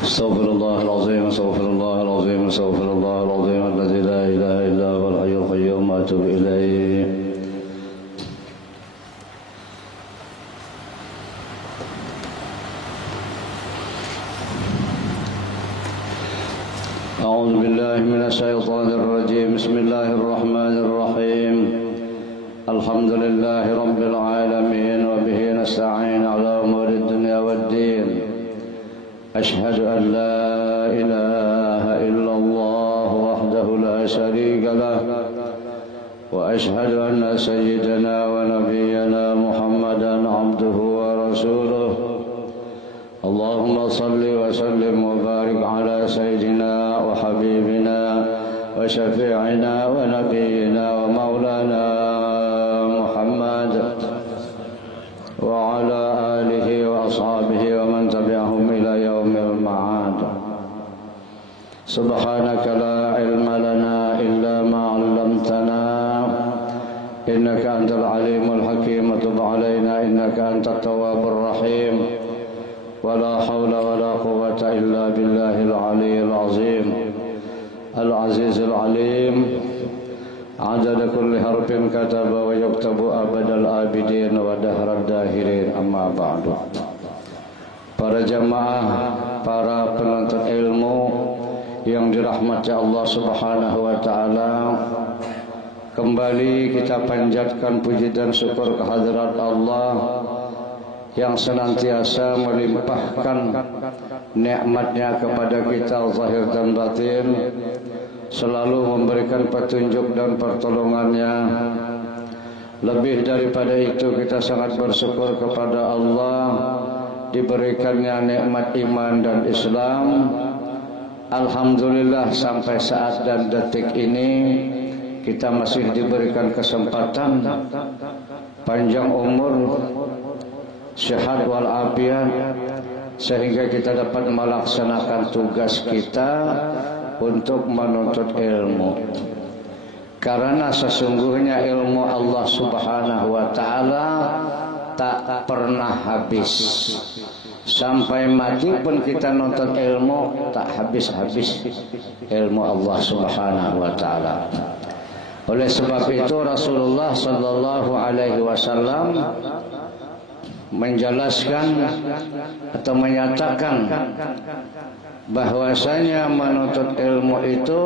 استغفر الله العظيم استغفر الله العظيم استغفر الله العظيم الذي لا إله إلا هو الحي القيوم وأتوب إليه. أعوذ بالله من الشيطان الرجيم. بسم الله الرحمن الرحيم. الحمد لله رب العالمين وبه نستعين على أمور الدنيا والدين. أشهد أن لا إله إلا الله وحده لا شريك له وأشهد أن سيدنا ونبينا محمدا عبده ورسوله. اللهم صل وسلم وبارك على سيدنا وحبيبنا وشفيعنا ونبينا ومولانا محمد وعلى آله وأصحابه ومن تبعهم إلى يوم المعاد. سبحانك لا علم لنا إلا ما علمتنا إنك أنت العليم الحكيم. وتب علينا إنك أنت التواب الرحيم. ولا حول ولا قوة إلا بالله العلي العظيم العزيز العليم. عدد كل حرف كتب ويكتب أبد الآبدين ودهر الداهرين. أما بعد. Para jamaah, para penuntut ilmu yang dirahmati Allah Subhanahu wa taala, kembali kita panjatkan puji dan syukur kehadirat Allah yang senantiasa melimpahkan nikmatnya kepada kita zahir dan batin, selalu memberikan petunjuk dan pertolongannya. Lebih daripada itu, kita sangat bersyukur kepada Allah diberikannya nikmat iman dan Islam. Alhamdulillah sampai saat dan detik ini kita masih diberikan kesempatan panjang umur, sehat walafiat, sehingga kita dapat melaksanakan tugas kita untuk menuntut ilmu. Karena sesungguhnya ilmu Allah Subhanahu wa taala tak pernah habis. Sampai mati pun kita nuntut ilmu, tak habis-habis ilmu Allah Subhanahu wa taala. Oleh sebab itu Rasulullah sallallahu alaihi wasallam menjelaskan atau menyatakan bahwasanya menuntut ilmu itu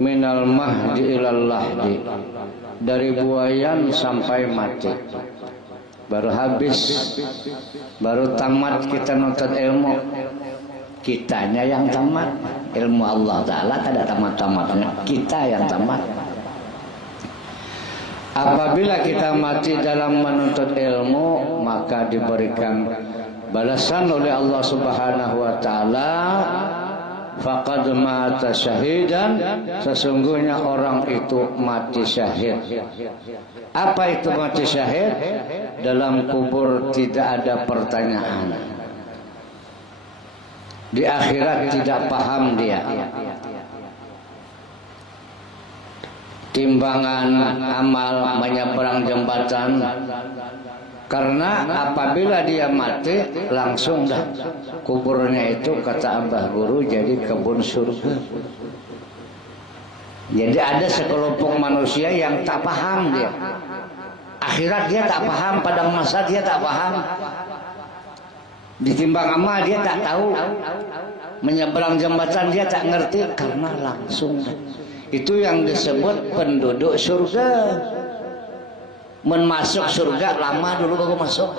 minal mahdi ilal lahdi, dari buayan sampai mati. Baru habis, baru tamat kita nuntut ilmu. Kitanya yang tamat. Ilmu Allah Ta'ala tidak tamat-tamatnya, kita yang tamat. Apabila kita mati dalam menuntut ilmu, maka diberikan balasan oleh Allah Subhanahu wa taala, faqad mata syahidan, sesungguhnya orang itu mati syahid. Apa itu mati syahid? Dalam kubur tidak ada pertanyaan. Di akhirat tidak paham dia. Timbangan amal menyeberang jembatan. Karena apabila dia mati, langsung dah kuburnya itu, kata Abah Guru, jadi kebun surga. Jadi ada sekelompok manusia yang tak paham dia. Akhirat dia tak paham, padang masa dia tak paham. Ditimbang amal dia tak tahu. Menyeberang jembatan dia tak ngerti, karena langsung dah. Itu yang disebut penduduk surga. Masuk surga lama dulu baru masuk.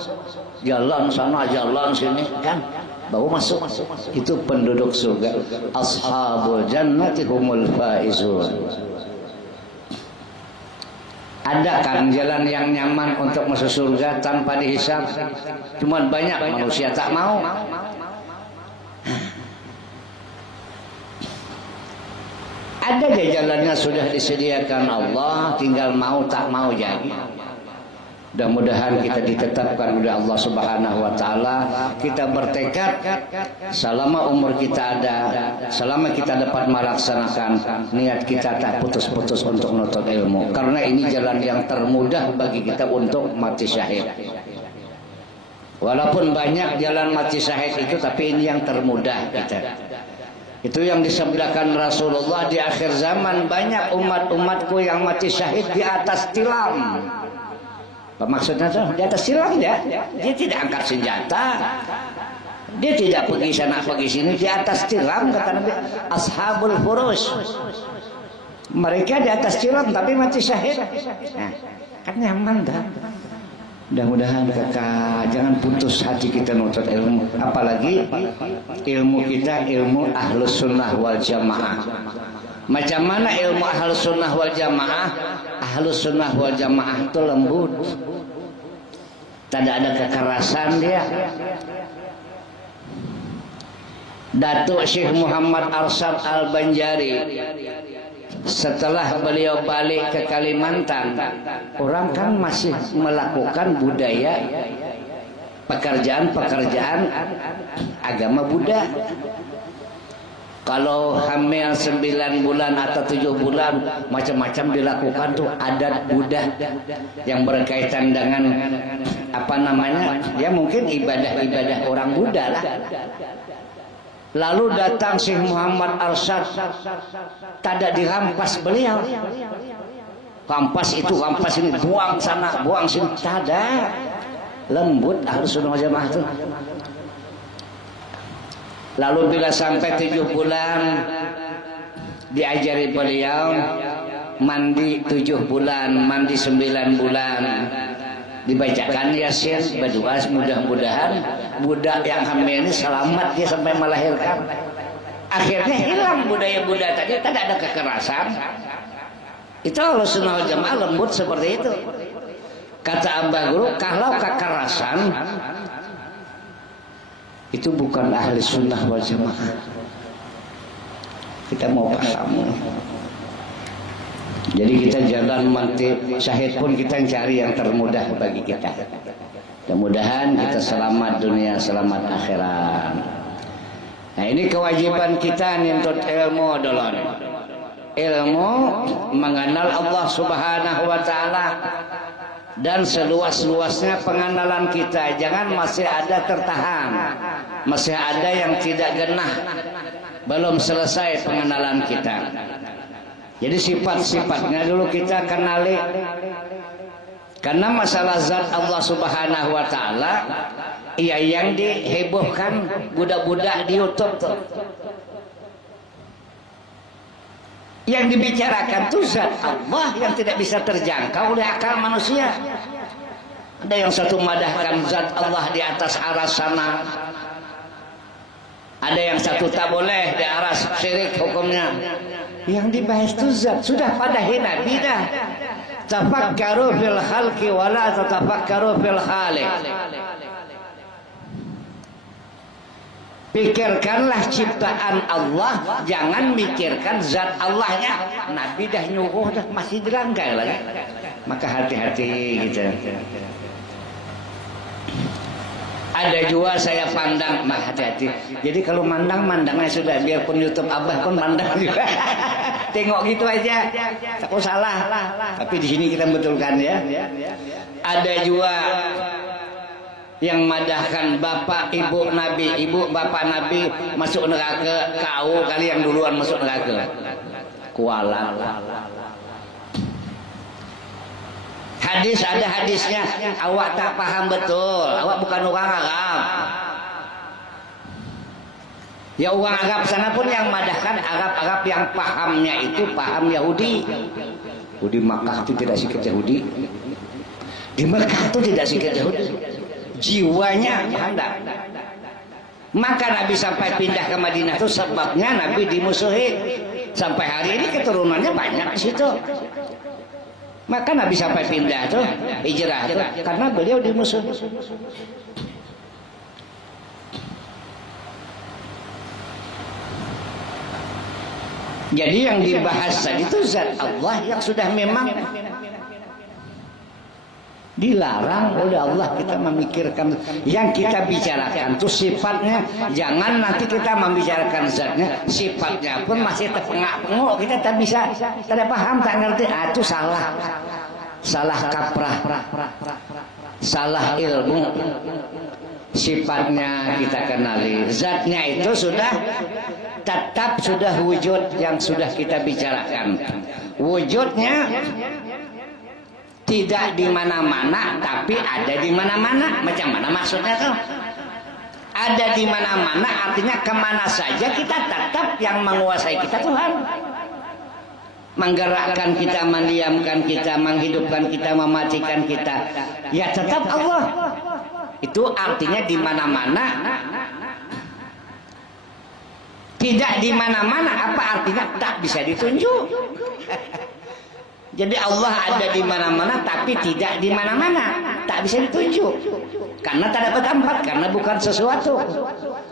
Jalan sana, jalan sini, kan? Baru masuk. Itu penduduk surga. Ashabul jannati humul faizun. Ada kan jalan yang nyaman untuk masuk surga tanpa dihisab? Cuman banyak manusia tak mau. Ada jalannya sudah disediakan Allah, tinggal mau tak mau jadi. Mudah-mudahan kita ditetapkan oleh Allah Subhanahu wa taala, kita bertekad selama umur kita ada, selama kita dapat melaksanakan, niat kita tak putus-putus untuk menuntut ilmu. Karena ini jalan yang termudah bagi kita untuk mati syahid. Walaupun banyak jalan mati syahid itu, tapi ini yang termudah kita. Itu yang disabdakan Rasulullah, di akhir zaman banyak umat-umatku yang mati syahid di atas tilam. Apa maksudnya tuh? Di atas tilam ya. Dia tidak angkat senjata. Dia tidak pergi sana pergi sini, di atas tilam, kata Nabi, ashabul furus. Mereka di atas tilam tapi mati syahid. Nah, kan nyaman dah. Mudah-mudahan kakak jangan putus hati kita nuntut ilmu, apalagi ilmu kita ilmu ahlus sunnah wal jamaah. Macam mana ilmu ahlus sunnah wal jamaah? Ahlus sunnah wal jamaah itu lembut, tidak ada kekerasan dia. Datuk Syekh Muhammad Arsyad Al-Banjari, setelah beliau balik ke Kalimantan, orang kan masih melakukan budaya pekerjaan-pekerjaan agama Buddha. Kalau hamil 9 bulan atau 7 bulan, macam-macam dilakukan tuh adat Buddha yang berkaitan dengan apa namanya, dia mungkin ibadah-ibadah orang Buddha lah. Lalu datang Syekh Muhammad Arsyad, tidak dirampas beliau. Rampas itu, rampas ini, buang sana, buang sini, tidak. Lembut Ahlus Sunnah wal Jamaah itu. Lalu bila sampai 7 bulan, diajari beliau mandi 7 bulan, mandi 9 bulan. Dibacakan Yasin, berdoa mudah-mudahan budak yang hamil ini selamat dia sampai melahirkan. Akhirnya hilang budaya Buddha tadi, tidak ada kekerasan. Itu Ahlus Sunnah wal Jamaah lembut seperti itu. Kata Abah Guru, kalau kekerasan itu bukan ahli sunnah wal jamaah. Kita mau paham. Jadi kita jalan mati syahid pun kita cari yang termudah bagi kita. Mudah-mudahan kita selamat dunia, selamat akhirat. Nah, ini kewajiban kita nuntut ilmu dulu. Ilmu mengenal Allah Subhanahu wa taala dan seluas-luasnya pengenalan kita. Jangan masih ada tertahan, masih ada yang tidak genah, belum selesai pengenalan kita. Jadi sifat-sifatnya dulu kita kenali. Karena masalah zat Allah Subhanahu wa taala, iya yang dihebohkan budak-budak di YouTube tuh. Yang dibicarakan itu zat Allah yang tidak bisa terjangkau oleh akal manusia. Ada yang satu madahkan zat Allah di atas aras sana. Ada yang satu tak boleh di aras, syirik hukumnya. Yang dibahas itu zat, sudah pada Nabi dah. Tafakkaru fil khalqi wa la tatafakkaru fil khaliq. Pikirkanlah ciptaan Allah, jangan mikirkan zat Allahnya. Nabi dah nyuruh dah, masih dirangkai lagi. Maka hati-hati gitu. Ada juga saya pandang, mah hati-hati. Jadi kalau mandangnya sudah, biarpun YouTube Abah pun mandang juga. Tengok gitu aja, takut salah. Tapi di sini kita betulkan ya. Ada juga yang madahkan bapak ibu Nabi, ibu bapak Nabi masuk neraka, kau kali yang duluan masuk neraka. Kualat. Hadis ada hadisnya, awak tak paham betul, awak bukan orang Arab. Ya orang Arab sana pun yang madahkan Arab-Arab yang pahamnya itu paham Yahudi. Yahudi Makkah itu tidak sikit Yahudi, di Makkah itu tidak sikit Yahudi, jiwanya hendak. Maka Nabi sampai pindah ke Madinah itu sebabnya Nabi dimusuhi. Sampai hari ini keturunannya banyak di situ. Maka Nabi sampai pindah tuh, hijrah tuh, karena beliau dimusuhi. Jadi yang dibahas tadi itu zat Allah yang sudah memang dilarang oleh Allah kita memikirkan. Yang kita bicarakan itu sifatnya, jangan nanti kita membicarakan zatnya, sifatnya pun masih terpengak-pengok, kita tak bisa, tidak paham, tak ngerti. Itu salah kaprah, salah ilmu. sifatnya kita kenali, zatnya itu sudah tetap, sudah wujud yang sudah kita bicarakan. Wujudnya tidak di mana-mana tapi ada di mana-mana. Macam mana maksudnya tuh? Ada di mana-mana artinya kemana saja kita tetap yang menguasai kita Tuhan. Menggerakkan kita, mendiamkan kita, menghidupkan kita, mematikan kita, ya tetap Allah. Itu artinya di mana-mana. Tidak di mana-mana apa artinya? Tak bisa ditunjuk. Jadi Allah ada di mana-mana tapi tidak di mana-mana, tak bisa ditunjuk. Karena tak dapat tempat, karena bukan sesuatu.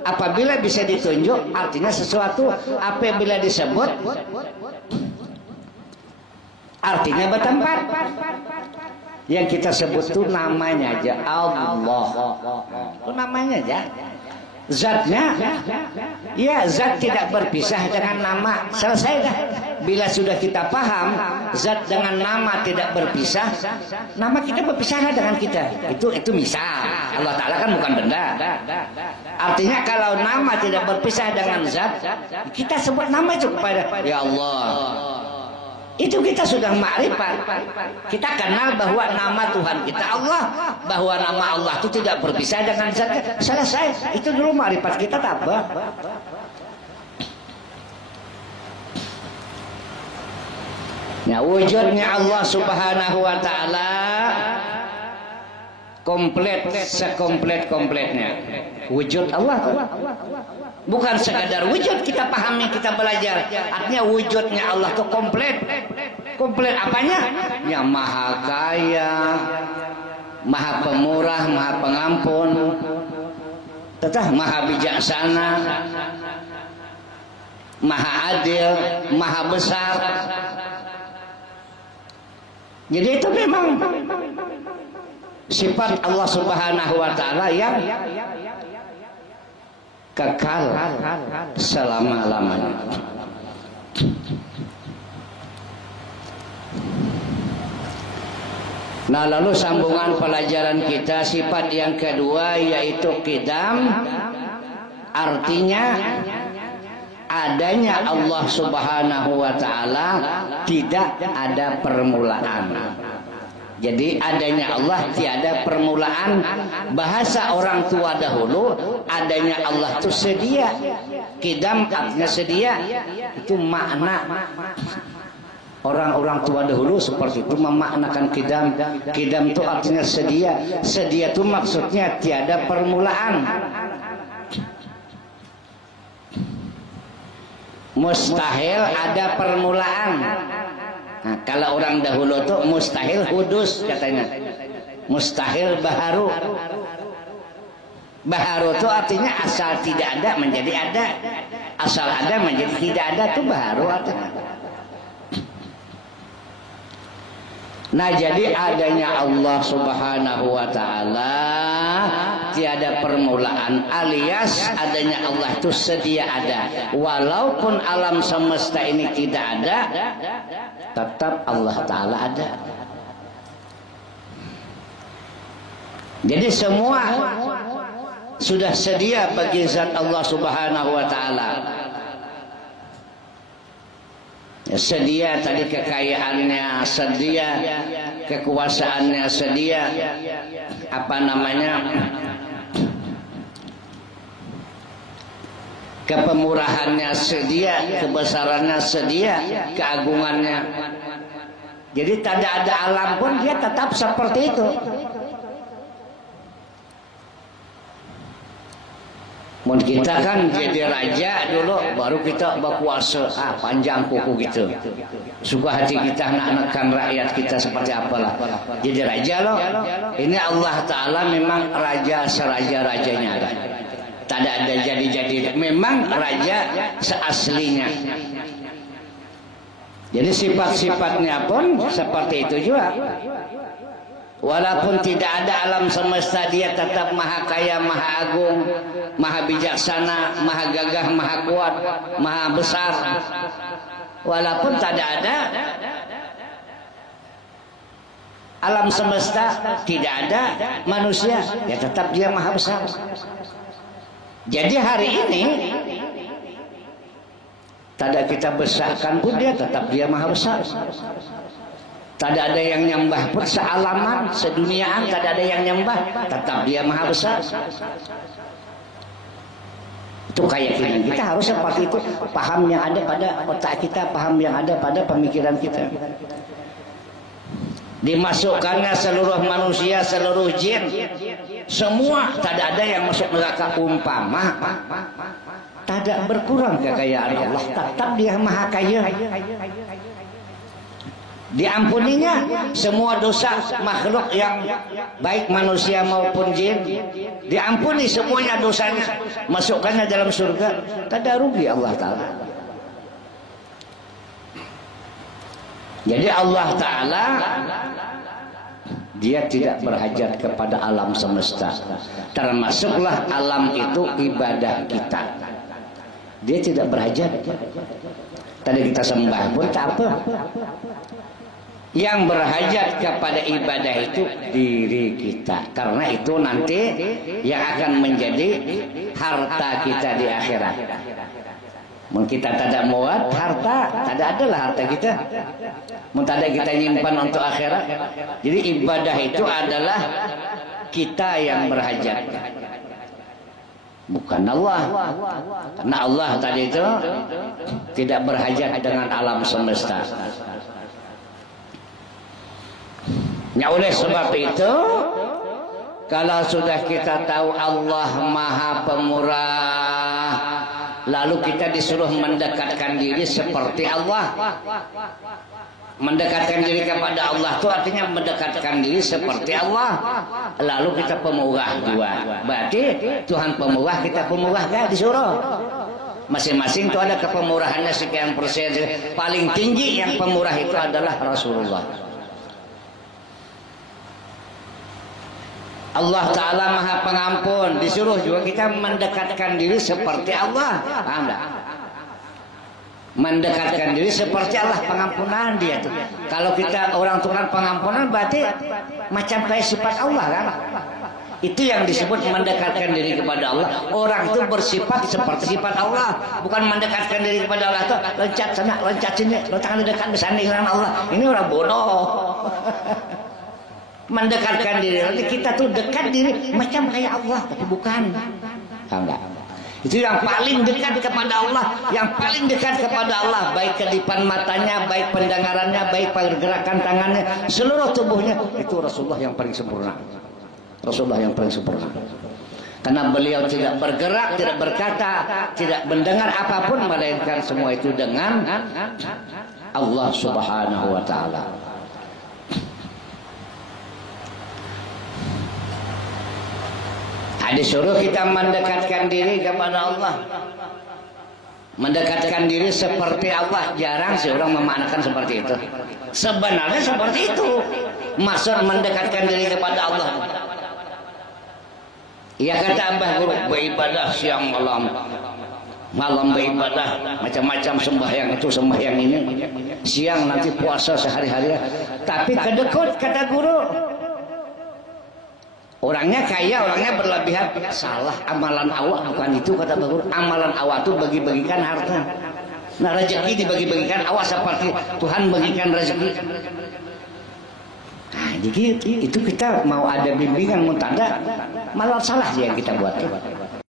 Apabila bisa ditunjuk artinya sesuatu. Apabila disebut artinya bertempat. Yang kita sebut itu namanya aja Allah. Itu namanya aja. Zatnya, ya zat tidak berpisah dengan nama. Selesai dah. Bila sudah kita paham zat dengan nama tidak berpisah, nama kita berpisah dengan kita. Itu misal. Allah Ta'ala kan bukan benda. Artinya kalau nama tidak berpisah dengan zat, kita sebut nama itu kepada ya Allah. Itu kita sudah ma'rifat. Kita kenal bahwa nama Tuhan kita Allah, bahwa nama Allah itu tidak berpisah dengan zatnya. Selesai. Itu dulu ma'rifat kita tambah. Nah, wujudnya Allah Subhanahu wa taala komplit, sekomplit-kompletnya. Wujud Allah bukan sekadar wujud kita pahami, kita belajar. Artinya wujudnya Allah itu komplit. Komplit apanya? Ya maha kaya, maha pemurah, maha pengampun, tetap maha bijaksana, maha adil, maha besar. Jadi itu memang sifat Allah Subhanahu wa taala yang kekal selama-lamanya. Nah, lalu sambungan pelajaran kita sifat yang kedua yaitu qidam, artinya adanya Allah Subhanahu wa taala tidak ada permulaan. Jadi adanya Allah tiada permulaan. Bahasa orang tua dahulu adanya Allah itu sedia. Qidam artinya sedia. Itu makna orang-orang tua dahulu seperti itu memaknakan qidam. Qidam itu artinya sedia. Sedia itu maksudnya tiada permulaan. Mustahil ada permulaan. Nah, kalau orang dahulu tuh mustahil hudus katanya. Mustahil baharu. Baharu itu artinya asal tidak ada menjadi ada. Asal ada menjadi tidak ada itu baharu artinya. Nah, jadi adanya Allah Subhanahu wa taala tiada permulaan, alias adanya Allah itu sedia ada. Walaupun alam semesta ini tidak ada, tetap Allah Ta'ala ada. Jadi semua sudah sedia bagi zat Allah Subhanahu wa ta'ala. Sedia tadi kekayaannya, sedia kekuasaannya, sedia apa namanya, kepemurahannya sedia, kebesarannya sedia, keagungannya. Jadi tidak ada alam pun dia tetap seperti itu. Mun kita kan jadi raja dulu, baru kita berkuasa, panjang kuku gitu. Suka hati kita nak nekan rakyat kita seperti apalah. Jadi raja loh. Ini Allah Ta'ala memang raja seraja-rajanya. Tak ada jadi-jadi. Memang raja seaslinya. Jadi sifat-sifatnya pun seperti itu juga. Walaupun tidak ada alam semesta, dia tetap maha kaya, maha agung, maha bijaksana, maha gagah, maha kuat, maha besar. Walaupun tidak ada alam semesta tidak ada manusia, ya tetap dia maha besar. Jadi hari ini tidak kita besarkan pun dia tetap dia maha besar. Tidak ada yang nyembah pun sealaman, seduniaan tidak ada yang nyembah, tetap dia maha besar. Itu kayak gini. Kita harus seperti itu, paham yang ada pada otak kita, paham yang ada pada pemikiran kita. Dimasukkannya seluruh manusia, seluruh jin, semua tidak ada yang masuk neraka umpama tidak berkurang kekayaan Allah, tetap dia maha kaya. Diampuninya semua dosa makhluk yang baik manusia maupun jin, diampuni semuanya dosanya, masukkannya dalam surga, tidak rugi Allah Ta'ala. Jadi Allah Ta'ala dia tidak berhajat kepada alam semesta, termasuklah alam itu ibadah kita. Dia tidak berhajat. Tadi kita sembah pun tak apa. Yang berhajat kepada ibadah itu diri kita, karena itu nanti yang akan menjadi harta kita di akhirat. Mungkin kita tidak muat harta, tidak adalah harta kita. Mungkin tidak kita nyimpan untuk akhirat. Jadi ibadah itu adalah kita yang berhajat, bukan Allah. Karena Allah tadi itu tidak berhajat dengan alam semesta. Ya, oleh sebab itu, kalau sudah kita tahu Allah Maha Pemurah, lalu kita disuruh mendekatkan diri seperti Allah. Mendekatkan diri kepada Allah itu artinya mendekatkan diri seperti Allah. Lalu kita pemurah juga. Berarti Tuhan pemurah, kita pemurah kan disuruh. Masing-masing itu ada kepemurahannya sekian persen. Paling tinggi yang pemurah itu adalah Rasulullah. Allah Ta'ala Maha Pengampun, disuruh juga kita mendekatkan diri seperti Allah. Paham tak? Mendekatkan diri seperti Allah, pengampunan dia tuh. Kalau kita orang Tuhan pengampunan berarti macam kayak sifat Allah kan? Itu yang disebut mendekatkan diri kepada Allah. Orang itu bersifat seperti sifat Allah, bukan mendekatkan diri kepada Allah tuh loncat sana, loncat sini, loncat dekat bersanding dengan Allah. Ini orang bodoh. Mendekatkan diri, nanti kita tuh dekat diri macam kayak Allah, tapi bukan. Enggak. Itu yang paling dekat kepada Allah, yang paling dekat kepada Allah, baik kedipan matanya, baik pendengarannya, baik pergerakan tangannya, seluruh tubuhnya, itu Rasulullah yang paling sempurna. Rasulullah yang paling sempurna. Karena beliau tidak bergerak, tidak berkata, tidak mendengar apapun, melainkan semua itu dengan Allah Subhanahu wa Ta'ala. Disuruh kita mendekatkan diri kepada Allah, mendekatkan diri seperti Allah. Jarang sih orang memaknakan seperti itu. Sebenarnya seperti itu maksud mendekatkan diri kepada Allah. Ya kata Abah Guru, beribadah siang malam, malam beribadah, macam-macam sembahyang itu sembahyang ini, siang nanti puasa sehari-hari. Tapi kedekut kata Guru, orangnya kaya, orangnya berlebihan. Salah, amalan awak bukan itu kata Bagur. Amalan awak itu bagi-bagikan harta. Nah rezeki dibagi-bagikan awak seperti Tuhan bagikan rezeki. Nah jadi itu kita mau ada bimbingan, mau tak ada, malah salah yang kita buat.